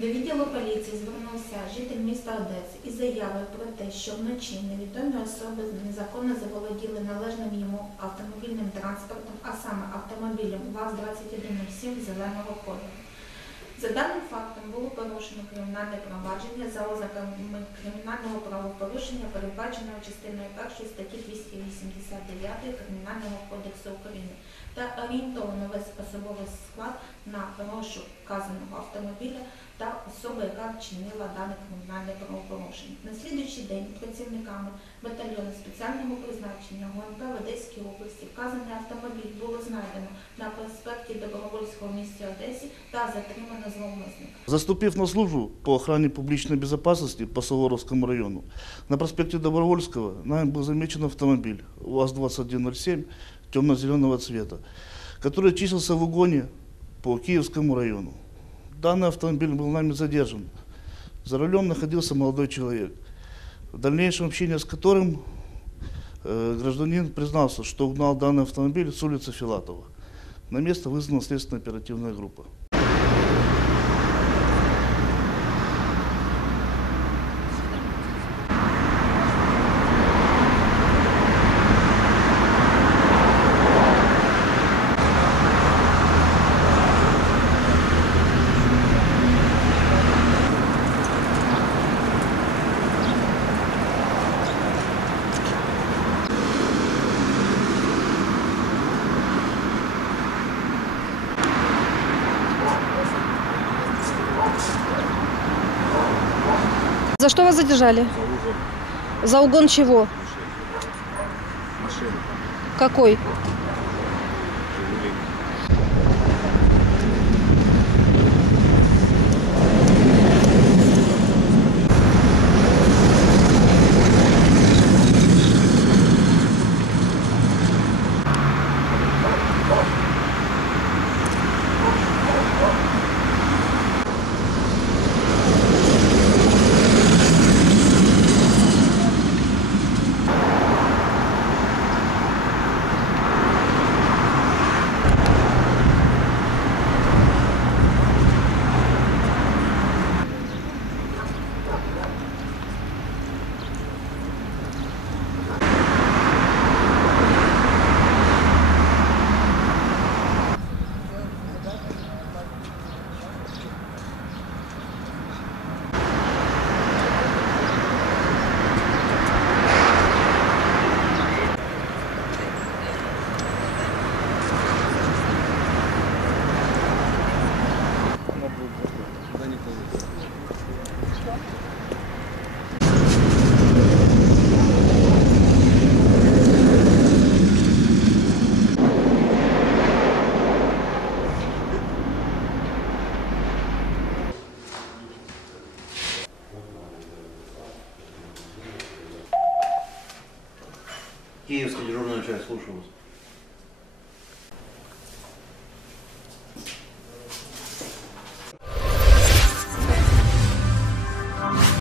До відділу поліції звернувся житель міста Одеси із заявою про те, що вночі невідомі особи незаконно заволоділи належним йому автомобільним транспортом, а саме автомобілем ВАЗ-2107 зеленого кольору. За даним фактом було порушено кримінальне провадження за ознаками кримінального правопорушення, передбаченого частиною 1 статті 289 Кримінального кодексу України та орієнтовано весь особовий склад на розшук вказаного автомобіля та особи, яка вчинила дане кримінальне правопорушення. На слідуючий день працівниками батальйону спеціального призначення ГУНП в Одеській області вказаний автомобіль було знайдено на проспекті Добровольського в місті Одесі та затримано зловмисника. Заступив на службу по охране публичной безопасности по Суворовскому району, на проспекте Добровольского нами был замечен автомобиль УАЗ-2107 темно-зеленого цвета, который числился в угоне по Киевскому району. Данный автомобиль был нами задержан. За рулем находился молодой человек, в дальнейшем общение с которым э, гражданин признался, что угнал данный автомобиль с улицы Филатова. На место вызвана следственная оперативная группа. За что вас задержали? За угон чего? Машины. Какой? Жигули. Киевский дежурный часть, слушаю вас.